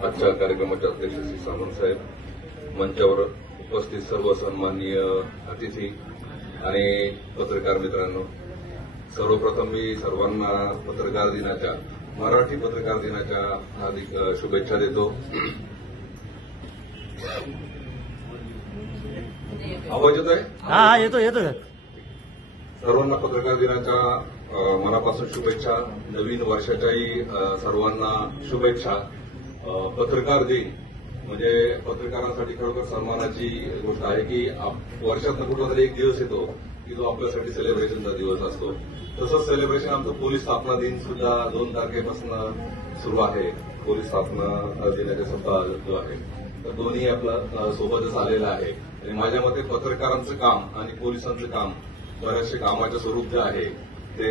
आजच्या कार्यक्रमाचे अध्यक्ष श्री सामंत साहेब, मंचावर उपस्थित सर्व सन्माननीय अतिथी आणि पत्रकार मित्रांनो, सर्वप्रथम मी सर्वांना पत्रकार दिनाच्या, मराठी पत्रकार दिनाच्या हार्दिक शुभेच्छा देतो. आवाज येतोय? हा येतो. सर्वांना पत्रकार दिनाच्या मनापासून शुभेच्छा. नवीन वर्षाच्याही सर्वांना शुभेच्छा. पत्रकार दिन म्हणजे पत्रकारांसाठी खरोखर सन्मानाची गोष्ट आहे की वर्षातनं कुठला तरी एक दिवस येतो की जो आपल्यासाठी सेलिब्रेशनचा दिवस असतो. तसंच सेलिब्रेशन आमचं पोलीस स्थापना दिन सुद्धा 2 तारखेपासून सुरू आहे. पोलीस स्थापना दिनाचा सप्ताह जो आहे, तर दोन्ही आपलं सोबतच आलेलं आहे. आणि माझ्या मते पत्रकारांचं काम आणि पोलिसांचं काम बऱ्याचशे कामाचं स्वरूप जे आहे ते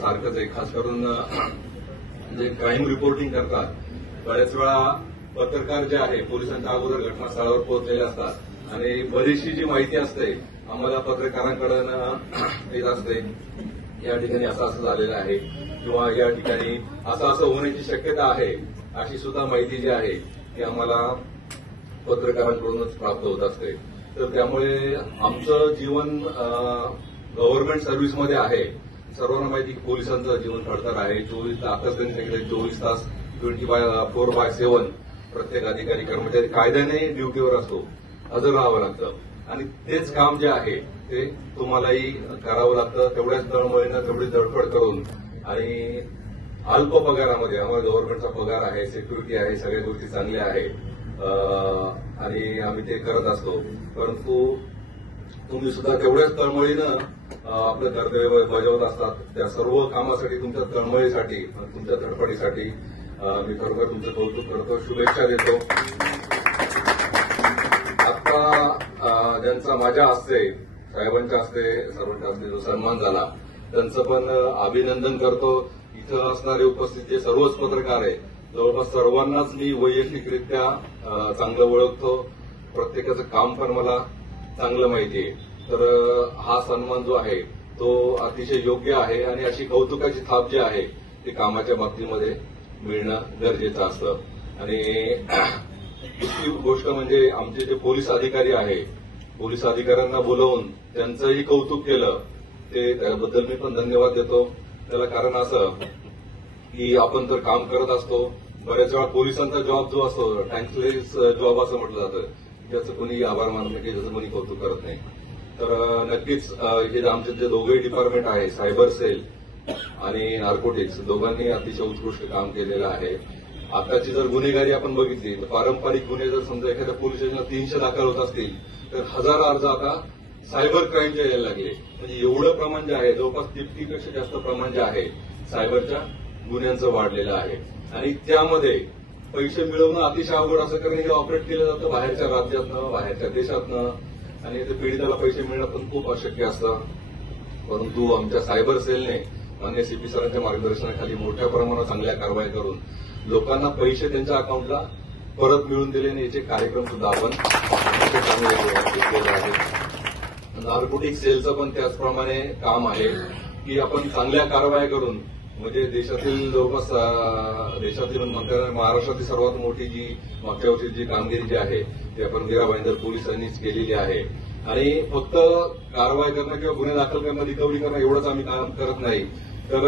सारखंच आहे. खास करून जे क्राईम रिपोर्टिंग करतात, बऱ्याच वेळा पत्रकार जे आहे पोलिसांच्या अगोदर घटनास्थळावर पोहोचलेले असतात आणि बरीचशी जी माहिती असते आम्हाला पत्रकारांकडून येत असते. या ठिकाणी असं झालेलं आहे किंवा या ठिकाणी असं होण्याची शक्यता आहे, अशी सुद्धा माहिती जी आहे ती आम्हाला पत्रकारांकडूनच प्राप्त होत असते. तर त्यामुळे आमचं जीवन गव्हर्नमेंट सर्व्हिसमध्ये आहे. सर्वांना माहिती की पोलिसांचं जीवन खडतर आहे. 24 तास त्यांनी सांगितलं, 24 तास 24/7 प्रत्येक अधिकारी कर्मचारी कायद्याने ड्युटीवर असतो, हजर राहावं लागतं. आणि तेच काम जे आहे ते तुम्हालाही करावं लागतं. तेवढ्याच तळमळीनं तेवढी धडपड करून आणि अल्प पगारामध्ये, आम्हाला गव्हर्नमेंटचा पगार आहे, सिक्युरिटी आहे, सगळ्या गोष्टी चांगल्या आहेत आणि आम्ही ते करत असतो. परंतु तुम्ही सुद्धा तेवढ्याच तळमळीनं आपलं कर्तव्य बजावत असतात. त्या सर्व कामासाठी, तुमच्या तळमळीसाठी, तुमच्या धडपडीसाठी मी खरोखर तुमचं कौतुक करतो, शुभेच्छा देतो. आता ज्यांचा माझ्या हस्ते, साहेबांच्या हस्ते, सर्वांच्या हस्ते जो सन्मान झाला त्यांचं पण अभिनंदन करतो. इथं असणारे उपस्थित जे सर्वच पत्रकार आहे, जवळपास सर्वांनाच मी वैयक्तिकरित्या चांगलं ओळखतो. प्रत्येकाचं काम पण मला चांगलं माहिती आहे. तर हा सन्मान जो आहे तो अतिशय योग्य आहे आणि अशी कौतुकाची थाप जी आहे ती कामाच्या बाबतीमध्ये मिळणं गरजेचं असतं. आणि दुसरी गोष्ट म्हणजे आमचे जे पोलीस अधिकारी आहे, पोलीस अधिकाऱ्यांना बोलवून त्यांचंही कौतुक केलं, ते त्याबद्दल मी पण धन्यवाद देतो. त्याला कारण असं की आपण तर काम करत असतो, बऱ्याच वेळा पोलिसांचा जॉब जो असतो थँक्सलेस जॉब असं म्हटलं जातं, त्याचं कोणी आभार मानत नाही, त्याचं कोणी कौतुक करत नाही. तर नक्कीच हे आमचे जे दोघेही डिपार्टमेंट आहे, सायबर सेल आणि नार्कोटिक्स, दोघांनी अतिशय उत्कृष्ट काम केलेलं आहे. आताची जर गुन्हेगारी आपण बघितली तर पारंपरिक गुन्हे जर समजा एखाद्या पोलीस स्टेशनला 300 दाखल होत असतील तर 1000 अर्ज आता सायबर क्राईमचे यायला लागले. म्हणजे एवढं प्रमाण जे आहे, जवळपास 50पेक्षा जास्त प्रमाण जे आहे सायबरच्या गुन्ह्यांचं वाढलेलं आहे. आणि त्यामध्ये पैसे मिळवणं अतिशय अवघड असं, कारण हे ऑपरेट केलं जातं बाहेरच्या राज्यातनं, बाहेरच्या देशातनं, आणि ते पीडिताला पैसे मिळणं पण खूप अशक्य असतं. परंतु आमच्या सायबर सेलने मान्य सीपी सरांच्या मार्गदर्शनाखाली मोठ्या प्रमाणात चांगल्या कारवाई करून लोकांना पैसे त्यांच्या अकाउंटला परत मिळवून दिले आणि याचे कार्यक्रम सुद्धा आपण चांगले घेतलेले आहेत. नार्कोटिक सेलचं पण त्याचप्रमाणे काम आहे की आपण चांगल्या कारवाया करून, म्हणजे देशातील जवळपास देशातील म्हणता महाराष्ट्रातील सर्वात मोठी जी मागच्या वर्षी जी कामगिरी जी आहे ती आपण मीरा भाईंदर पोलिसांनीच केलेली आहे. आणि फक्त कारवाई करणं किंवा गुन्हे दाखल करणं, रिकव्हरी करणं एवढंच आम्ही काम करत नाही, तर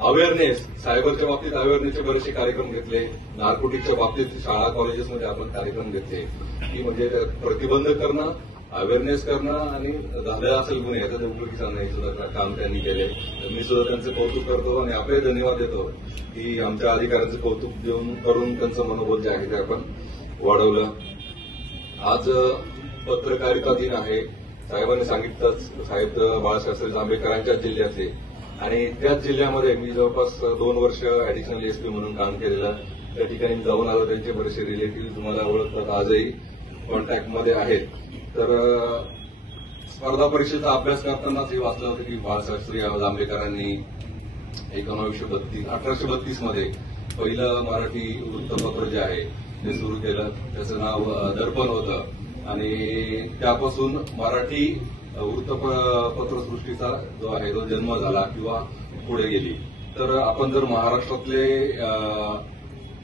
अवेअरनेस, सायबरच्या बाबतीत अवेअरनेसचे बरेचसे कार्यक्रम घेतले. नार्कोटिकच्या बाबतीत शाळा कॉलेजेसमध्ये आपण कार्यक्रम घेतले की म्हणजे प्रतिबंध करणं, अवेअरनेस करणं आणि झालेला असेल गुन्हे याचं उपयोगीचा नाही सुद्धा काम त्यांनी केले. मी सुद्धा त्यांचं कौतुक करतो आणि आपले धन्यवाद देतो की आमच्या अधिकाऱ्यांचं कौतुक देऊन करून त्यांचं मनोबल जे आहे ते आपण वाढवलं. आज पत्रकारिता दिन आहे. साहेबांनी सांगितलंच, साहेब बाळासाहेब जांभेकरांच्या जिल्ह्यातले आणि त्याच जिल्ह्यामध्ये मी जवळपास 2 वर्ष अॅडिशनल एसपी म्हणून काम केलेलं. त्या ठिकाणी मी जाऊन आलो. त्यांचे बरेचसे रिलेटिव्ह तुम्हाला ओळखतात, आजही कॉन्टॅक्टमध्ये आहेत. तर स्पर्धा परीक्षेचा अभ्यास करतानाच हे वाचलं होतं की बाळासाहेब जांभेकरांनी 1832 मध्ये पहिलं मराठी वृत्तपत्र जे आहे ते सुरू केलं. त्याचं नाव दर्पण होतं आणि त्यापासून मराठी वृत्तपत्रसृष्टीचा जो आहे तो जन्म झाला किंवा पुढे गेली. तर आपण जर महाराष्ट्रातले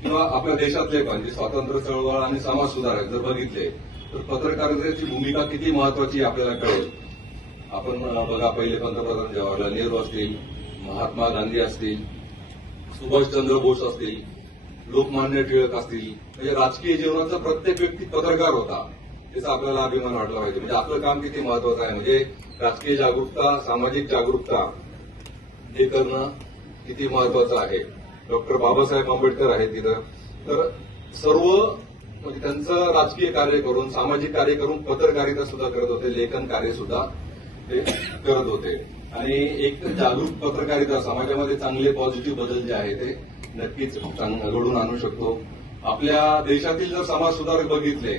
किंवा आपल्या देशातले पण जे स्वातंत्र्य चळवळ आणि समाज सुधारक जर बघितले तर पत्रकारितेची भूमिका किती महत्वाची आपल्याला कळेल. आपण बघा, पहिले पंतप्रधान जवाहरलाल नेहरू असतील, महात्मा गांधी असतील, सुभाषचंद्र बोस असतील, लोकमान्य टिळक असतील, म्हणजे राजकीय जीवनाचा प्रत्येक व्यक्ती पत्रकार होता. त्याचा आपल्याला अभिमान वाटला पाहिजे. म्हणजे आपलं काम किती महत्वाचं आहे, म्हणजे राजकीय जागरूकता, सामाजिक जागरूकता हे करणं किती महत्वाचं आहे. डॉक्टर बाबासाहेब आंबेडकर आहेत तिथं. तर सर्व म्हणजे त्यांचं राजकीय कार्य करून, सामाजिक कार्य करून पत्रकारिता सुद्धा करत होते, लेखन कार्य सुद्धा ते करत होते. आणि एक जागरूक पत्रकारिता समाजामध्ये चांगले पॉझिटिव्ह बदल जे आहे ते नक्कीच घडून आणू शकतो. आपल्या देशातील जर समाज सुधारक बघितले,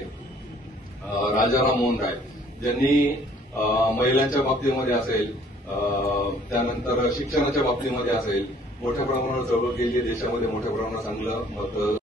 राजाराम मोहन राय ज्यांनी महिलांच्या बाबतीमध्ये असेल, त्यानंतर शिक्षणाच्या बाबतीमध्ये असेल मोठ्या प्रमाणावर चळवळ केली, देशामध्ये मोठ्या प्रमाणावर चांगलं